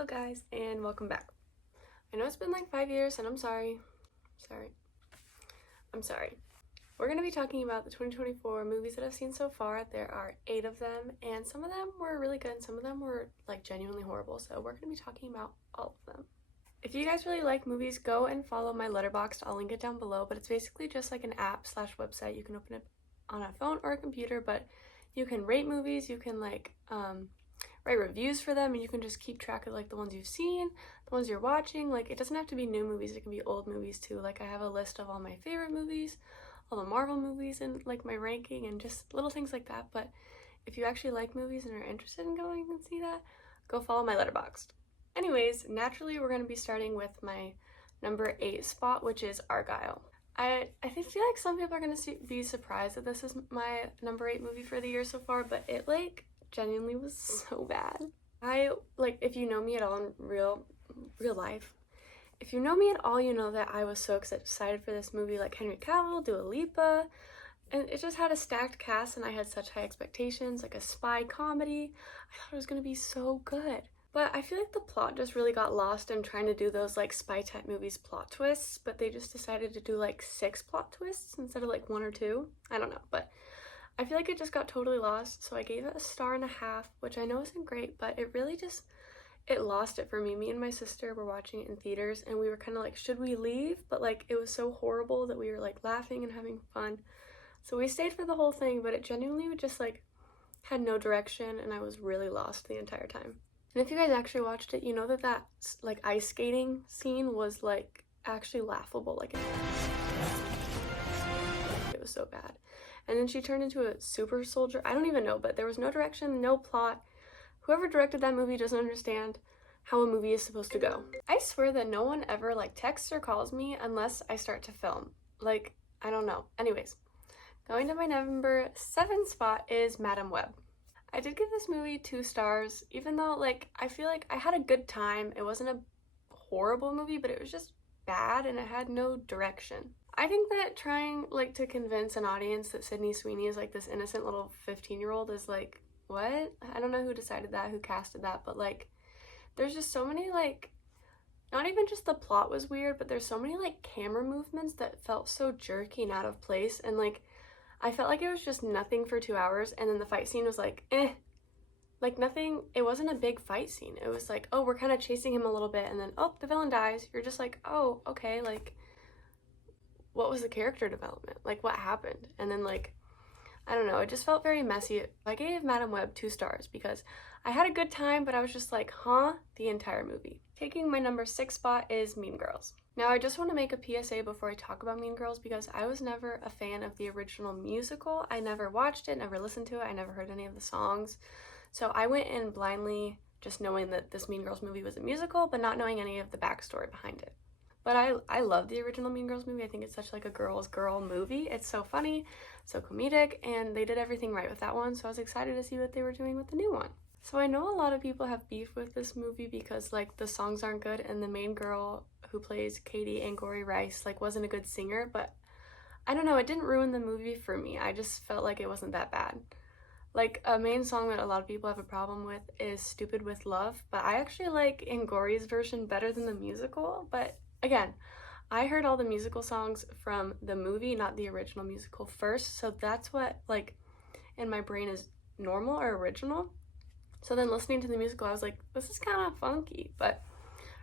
Hello guys, and welcome back. I know it's been like 5 years, and I'm sorry. We're going to be talking about the 2024 movies that I've seen so far. There are 8 of them, and some of them were really good, and some of them were like genuinely horrible, so we're going to be talking about all of them. If you guys really like movies, go and follow my Letterboxd. I'll link it down below, but it's basically just like an app/website. You can open it on a phone or a computer, but you can rate movies, you can like write reviews for them, and you can just keep track of like the ones you've seen, the ones you're watching. Like, it doesn't have to be new movies, it can be old movies too. Like, I have a list of all my favorite movies, all the Marvel movies, and like my ranking, and just little things like that. But if you actually like movies and are interested in going and see that, go follow my Letterboxd. Anyways, naturally we're going to be starting with my number 8 spot, which is Argyle. I feel like some people are going to be surprised that this is my number 8 movie for the year so far, but it like genuinely was so bad. If you know me at all in real life, if you know me at all, you know that I was so excited for this movie. Like, Henry Cavill, Dua Lipa, and it just had a stacked cast, and I had such high expectations, like a spy comedy. I thought it was going to be so good. But I feel like the plot just really got lost in trying to do those like spy type movies plot twists, but they just decided to do like 6 plot twists instead of like 1 or 2. I don't know, but I feel like it just got totally lost, so I gave it a 1.5 stars, which I know isn't great, but it really just, it lost it for me. Me and my sister were watching it in theaters, and we were kind of like, should we leave? But like, it was so horrible that we were like laughing and having fun. So we stayed for the whole thing, but it genuinely just like had no direction, and I was really lost the entire time. And if you guys actually watched it, you know that like ice skating scene was like actually laughable. Like, it was so bad. And then she turned into a super soldier. I don't even know, but there was no direction, no plot. Whoever directed that movie doesn't understand how a movie is supposed to go. I swear that no one ever like texts or calls me unless I start to film. Like, I don't know. Anyways, going to my number 7 spot is Madam Web. I did give this movie 2 stars, even though like I feel like I had a good time. It wasn't a horrible movie, but it was just bad, and it had no direction. I think that trying like to convince an audience that Sydney Sweeney is like this innocent little 15-year-old is like, what? I don't know who decided that, who casted that, but like there's just so many like, not even just the plot was weird, but there's so many like camera movements that felt so jerky and out of place, and like I felt like it was just nothing for 2 hours, and then the fight scene was like, like nothing. It wasn't a big fight scene. It was like, oh, we're kind of chasing him a little bit, and then, oh, the villain dies. You're just like, oh, okay, like, what was the character development? Like, what happened? And then, like, I don't know, it just felt very messy. I gave Madam Web 2 stars because I had a good time, but I was just like, huh, the entire movie. Taking my number 6 spot is Mean Girls. Now, I just want to make a PSA before I talk about Mean Girls, because I was never a fan of the original musical. I never watched it, never listened to it, I never heard any of the songs. So I went in blindly just knowing that this Mean Girls movie was a musical, but not knowing any of the backstory behind it. But I love the original Mean Girls movie. I think it's such like a girl's girl movie. It's so funny, so comedic, and they did everything right with that one, so I was excited to see what they were doing with the new one. So I know a lot of people have beef with this movie because like the songs aren't good, and the main girl who plays Katie Angourie Rice like wasn't a good singer, but I don't know, it didn't ruin the movie for me. I just felt like it wasn't that bad. Like, a main song that a lot of people have a problem with is Stupid with Love, but I actually like Angourie's version better than the musical. But again, I heard all the musical songs from the movie, not the original musical first, so that's what like in my brain is normal or original. So then listening to the musical, I was like, this is kind of funky. But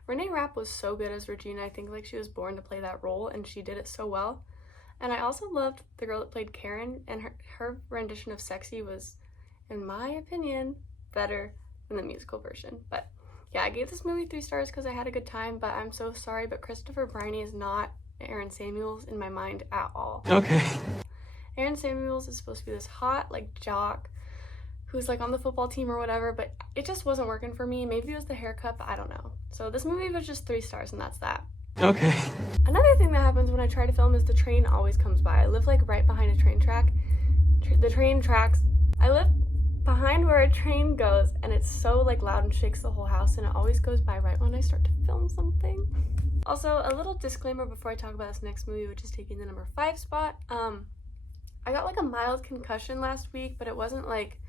Renee Rapp was so good as Regina. I think like she was born to play that role, and she did it so well. And I also loved the girl that played Karen, and her rendition of Sexy was, in my opinion, better than the musical version. But yeah, I gave this movie 3 stars because I had a good time, but I'm so sorry, but Christopher Briney is not Aaron Samuels in my mind at all. Okay. Aaron Samuels is supposed to be this hot like jock who's like on the football team or whatever, but it just wasn't working for me. Maybe it was the haircut, but I don't know. So this movie was just 3 stars, and that's that. Okay. Another thing that happens when I try to film is the train always comes by. I live like right behind a train track. The train tracks. I live behind where a train goes, and it's so like loud and shakes the whole house, and it always goes by right when I start to film something. Also, a little disclaimer before I talk about this next movie, which is taking the number 5 spot. I got like a mild concussion last week, but it wasn't like,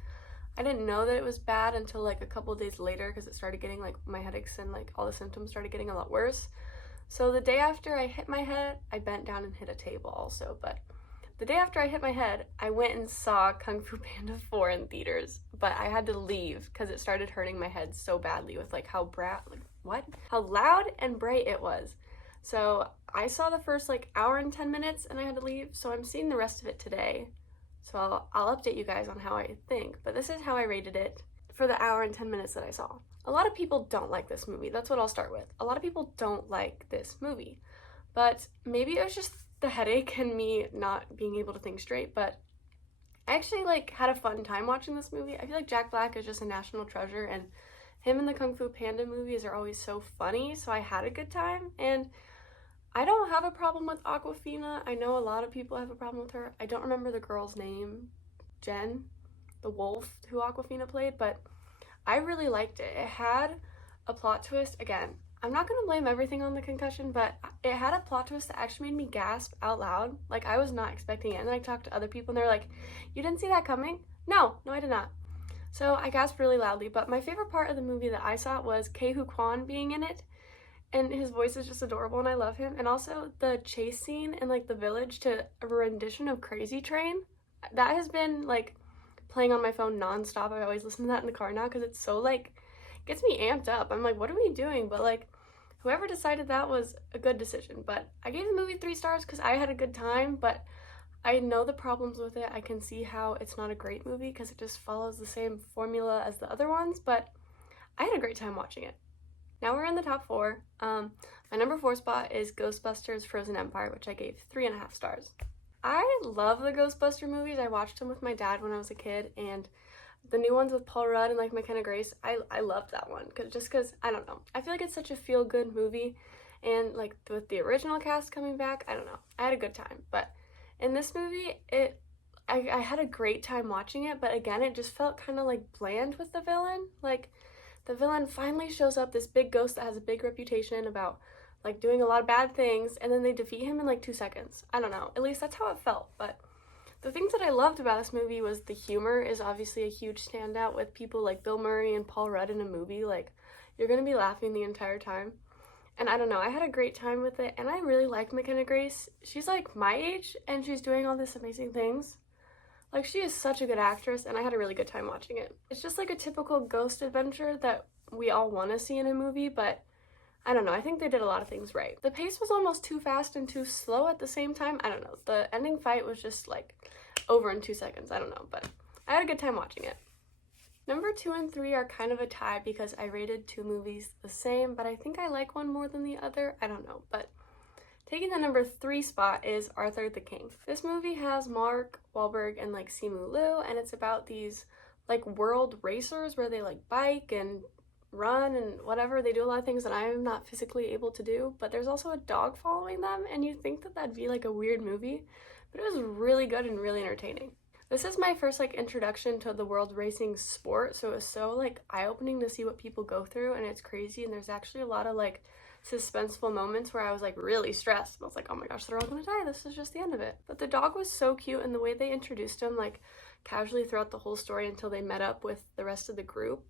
I didn't know that it was bad until like a couple days later because it started getting like my headaches and like all the symptoms started getting a lot worse. So the day after I hit my head, I bent down and hit a table also, but the day after I hit my head, I went and saw Kung Fu Panda 4 in theaters, but I had to leave because it started hurting my head so badly with like how loud and bright it was. So I saw the first like hour and 10 minutes and I had to leave, so I'm seeing the rest of it today. So I'll update you guys on how I think, but this is how I rated it for the hour and 10 minutes that I saw. A lot of people don't like this movie. That's what I'll start with. A lot of people don't like this movie, but maybe it was just the headache and me not being able to think straight, but I actually like had a fun time watching this movie. I feel like Jack Black is just a national treasure, and him and the Kung Fu Panda movies are always so funny, so I had a good time. And I don't have a problem with Awkwafina. I know a lot of people have a problem with her. I don't remember the girl's name, Jen, the wolf who Awkwafina played, but I really liked it. It had a plot twist. Again, I'm not going to blame everything on the concussion, but it had a plot twist that actually made me gasp out loud. Like, I was not expecting it. And then I talked to other people and they're like, you didn't see that coming? No, I did not. So I gasped really loudly, but my favorite part of the movie that I saw was Ke-Hu Kwan being in it. And his voice is just adorable and I love him. And also the chase scene in like the village to a rendition of Crazy Train. That has been like playing on my phone nonstop. I always listen to that in the car now because it's so like, gets me amped up. I'm like, what are we doing? But like, whoever decided that was a good decision. But I gave the movie 3 stars because I had a good time, but I know the problems with it. I can see how it's not a great movie because it just follows the same formula as the other ones, but I had a great time watching it. Now we're in the top 4. My number 4 spot is Ghostbusters Frozen Empire, which I gave 3.5 stars. I love the Ghostbuster movies. I watched them with my dad when I was a kid, and the new ones with Paul Rudd and like McKenna Grace, I loved that one because I don't know, I feel like it's such a feel-good movie, and like with the original cast coming back, I don't know, I had a good time. But in this movie, I had a great time watching it, but again, it just felt kind of like bland with the villain. Like, the villain finally shows up, this big ghost that has a big reputation about like doing a lot of bad things, and then they defeat him in like 2 seconds. I don't know, at least that's how it felt. But the things that I loved about this movie was the humor is obviously a huge standout. With people like Bill Murray and Paul Rudd in a movie, like, you're gonna be laughing the entire time. And I don't know, I had a great time with it, and I really like McKenna Grace. She's like my age and she's doing all these amazing things. Like, she is such a good actress, and I had a really good time watching it. It's just like a typical ghost adventure that we all want to see in a movie, but I don't know, I think they did a lot of things right. The pace was almost too fast and too slow at the same time. I don't know, the ending fight was just like over in 2 seconds. I don't know, but I had a good time watching it. Number 2 and 3 are kind of a tie because I rated 2 movies the same, but I think I like one more than the other. I don't know, but taking the number 3 spot is Arthur the King. This movie has Mark Wahlberg and like Simu Liu, and it's about these like world racers where they like bike and run and whatever. They do a lot of things that I'm not physically able to do, but there's also a dog following them, and you think that that'd be like a weird movie, but it was really good and really entertaining. This is my first like introduction to the world racing sport, so it was so like eye-opening to see what people go through, and it's crazy, and there's actually a lot of like suspenseful moments where I was like really stressed. I was like, oh my gosh, they're all gonna die, this is just the end of it. But the dog was so cute, and the way they introduced him like casually throughout the whole story until they met up with the rest of the group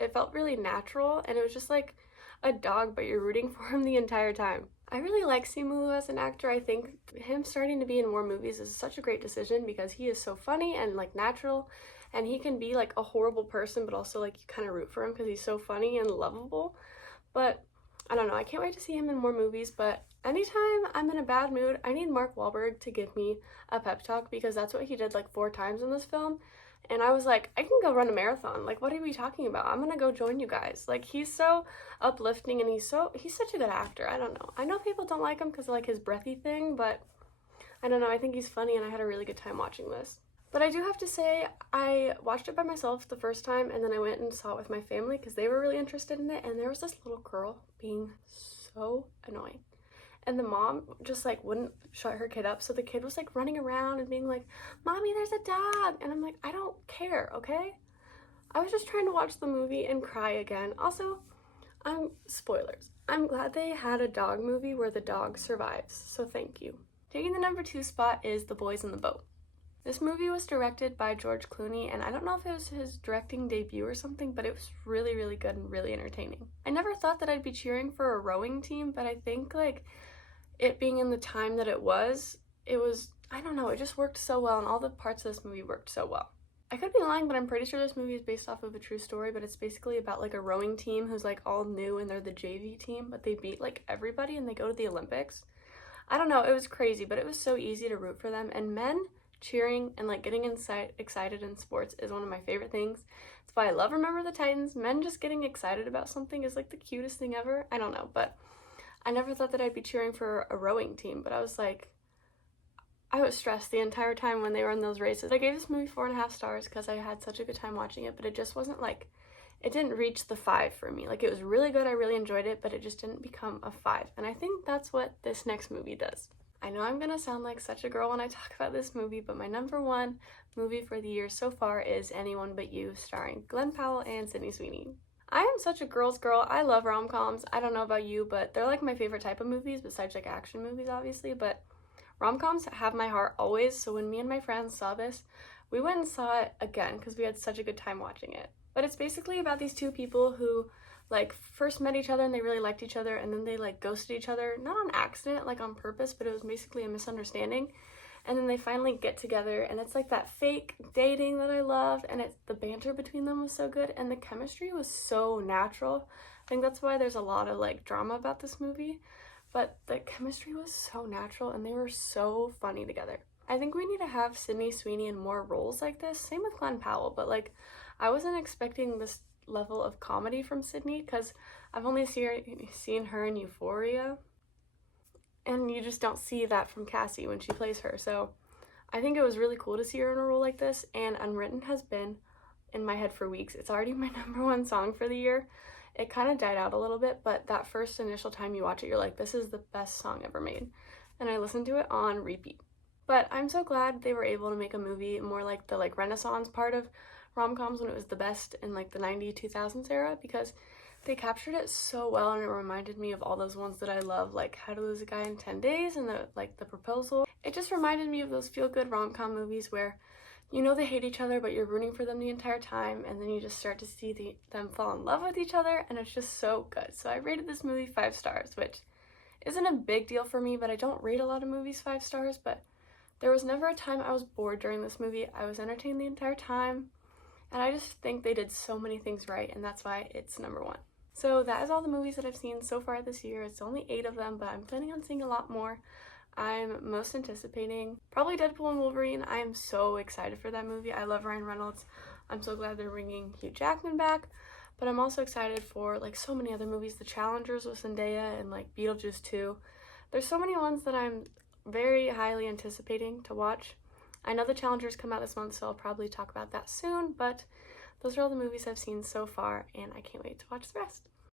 it felt really natural, and it was just like a dog, but you're rooting for him the entire time. I really like Simu Liu as an actor. I think him starting to be in more movies is such a great decision because he is so funny and like natural, and he can be like a horrible person, but also like you kind of root for him because he's so funny and lovable. But I don't know, I can't wait to see him in more movies. But anytime I'm in a bad mood, I need Mark Wahlberg to give me a pep talk, because that's what he did like 4 times in this film. And I was like, I can go run a marathon. Like, what are we talking about? I'm gonna go join you guys. Like, he's so uplifting, and he's such a good actor. I don't know. I know people don't like him because of like his breathy thing, but I don't know. I think he's funny, and I had a really good time watching this. But I do have to say, I watched it by myself the first time, and then I went and saw it with my family because they were really interested in it, and there was this little girl being so annoying. And the mom just like wouldn't shut her kid up, so the kid was like running around and being like, Mommy, there's a dog. And I'm like, I don't care, okay? I was just trying to watch the movie and cry again. Also, spoilers. I'm glad they had a dog movie where the dog survives, so thank you. Taking the number 2 spot is The Boys in the Boat. This movie was directed by George Clooney, and I don't know if it was his directing debut or something, but it was really, really good and really entertaining. I never thought that I'd be cheering for a rowing team, but I think, like, it being in the time that it was, I don't know, it just worked so well, and all the parts of this movie worked so well. I could be lying, but I'm pretty sure this movie is based off of a true story, but it's basically about, like, a rowing team who's, like, all new, and they're the JV team, but they beat, like, everybody, and they go to the Olympics. I don't know, it was crazy, but it was so easy to root for them, and men cheering and like getting excited in sports is one of my favorite things. That's why I love Remember the Titans. Men just getting excited about something is like the cutest thing ever. I don't know, but I never thought that I'd be cheering for a rowing team, but I was stressed the entire time when they were in those races. I gave this movie 4.5 stars because I had such a good time watching it, but it just wasn't like, it didn't reach the 5 for me. Like, it was really good, I really enjoyed it, but it just didn't become a 5, and I think that's what this next movie does. I know I'm gonna sound like such a girl when I talk about this movie, but my number one movie for the year so far is Anyone But You, starring Glenn Powell and Sydney Sweeney. I am such a girl's girl. I love rom-coms. I don't know about you, but they're like my favorite type of movies, besides like action movies, obviously, but rom-coms have my heart always, so when me and my friends saw this, we went and saw it again because we had such a good time watching it. But it's basically about these two people who like first met each other and they really liked each other, and then they like ghosted each other, not on accident, like on purpose, but it was basically a misunderstanding. And then they finally get together, and it's like that fake dating that I loved, and the banter between them was so good, and the chemistry was so natural. I think that's why there's a lot of like drama about this movie, but the chemistry was so natural and they were so funny together. I think we need to have Sydney Sweeney in more roles like this. Same with Glenn Powell, but like I wasn't expecting this level of comedy from Sydney because I've only seen her in Euphoria, and you just don't see that from Cassie when she plays her. So I think it was really cool to see her in a role like this, and Unwritten has been in my head for weeks. It's already my number one song for the year. It kind of died out a little bit, but that first initial time you watch it, you're like, this is the best song ever made. And I listened to it on repeat. But I'm so glad they were able to make a movie more like the like Renaissance part of rom-coms when it was the best in like the 90s, 2000s era, because they captured it so well, and it reminded me of all those ones that I love, like How to Lose a Guy in 10 Days and The Proposal. It just reminded me of those feel-good rom-com movies where you know they hate each other, but you're rooting for them the entire time, and then you just start to see them fall in love with each other, and it's just so good. So I rated this movie 5 stars, which isn't a big deal for me, but I don't rate a lot of movies 5 stars, but there was never a time I was bored during this movie. I was entertained the entire time, and I just think they did so many things right, and that's why it's number one. So that is all the movies that I've seen so far this year. It's only 8 of them, but I'm planning on seeing a lot more. I'm most anticipating probably Deadpool and Wolverine. I am so excited for that movie. I love Ryan Reynolds. I'm so glad they're bringing Hugh Jackman back, but I'm also excited for like so many other movies. The Challengers with Zendaya and like Beetlejuice 2. There's so many ones that I'm very highly anticipating to watch. I know The Challengers come out this month, so I'll probably talk about that soon, but those are all the movies I've seen so far, and I can't wait to watch the rest.